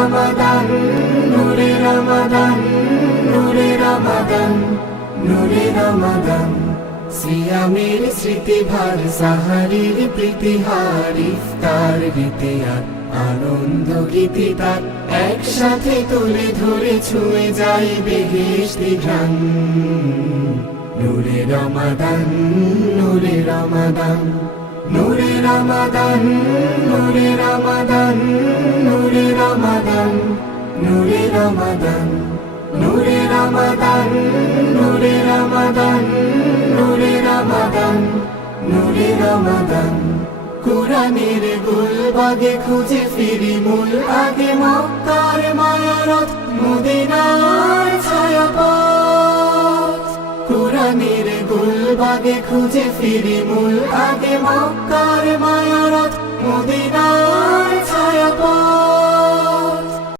রমাদান, নূরে রমাদান, নূরে রমাদান, নূরে রমাদান। সিয়ামের স্মৃতিভার, সাহারির প্রীতিহার, ইফতার রীতিয়ার, আনন্দ গীতি তার একসাথে তুলে ধরে ছুঁয়ে যায় বেহেশতি ঘ্রাণ। নূরে রমাদান, নূরে রমাদান, নূরে রমাদান, নূরে রমাদান, নূরে রমাদান, নূরে রমাদান, নূরে রমাদান, নূরে রমাদান, নূরে রমাদান, নূরে রমাদান। কুরআনের গুলবাগে খুঁজে ফিরি মূল আগে, মক্কার মায়ারথ, মদিনার ছায়াপথ। কুরআনের গুলবাগে খুঁজে ফিরি মূল আগে, মক্কার মায়ারথ, মদিনার ছায়াপথ।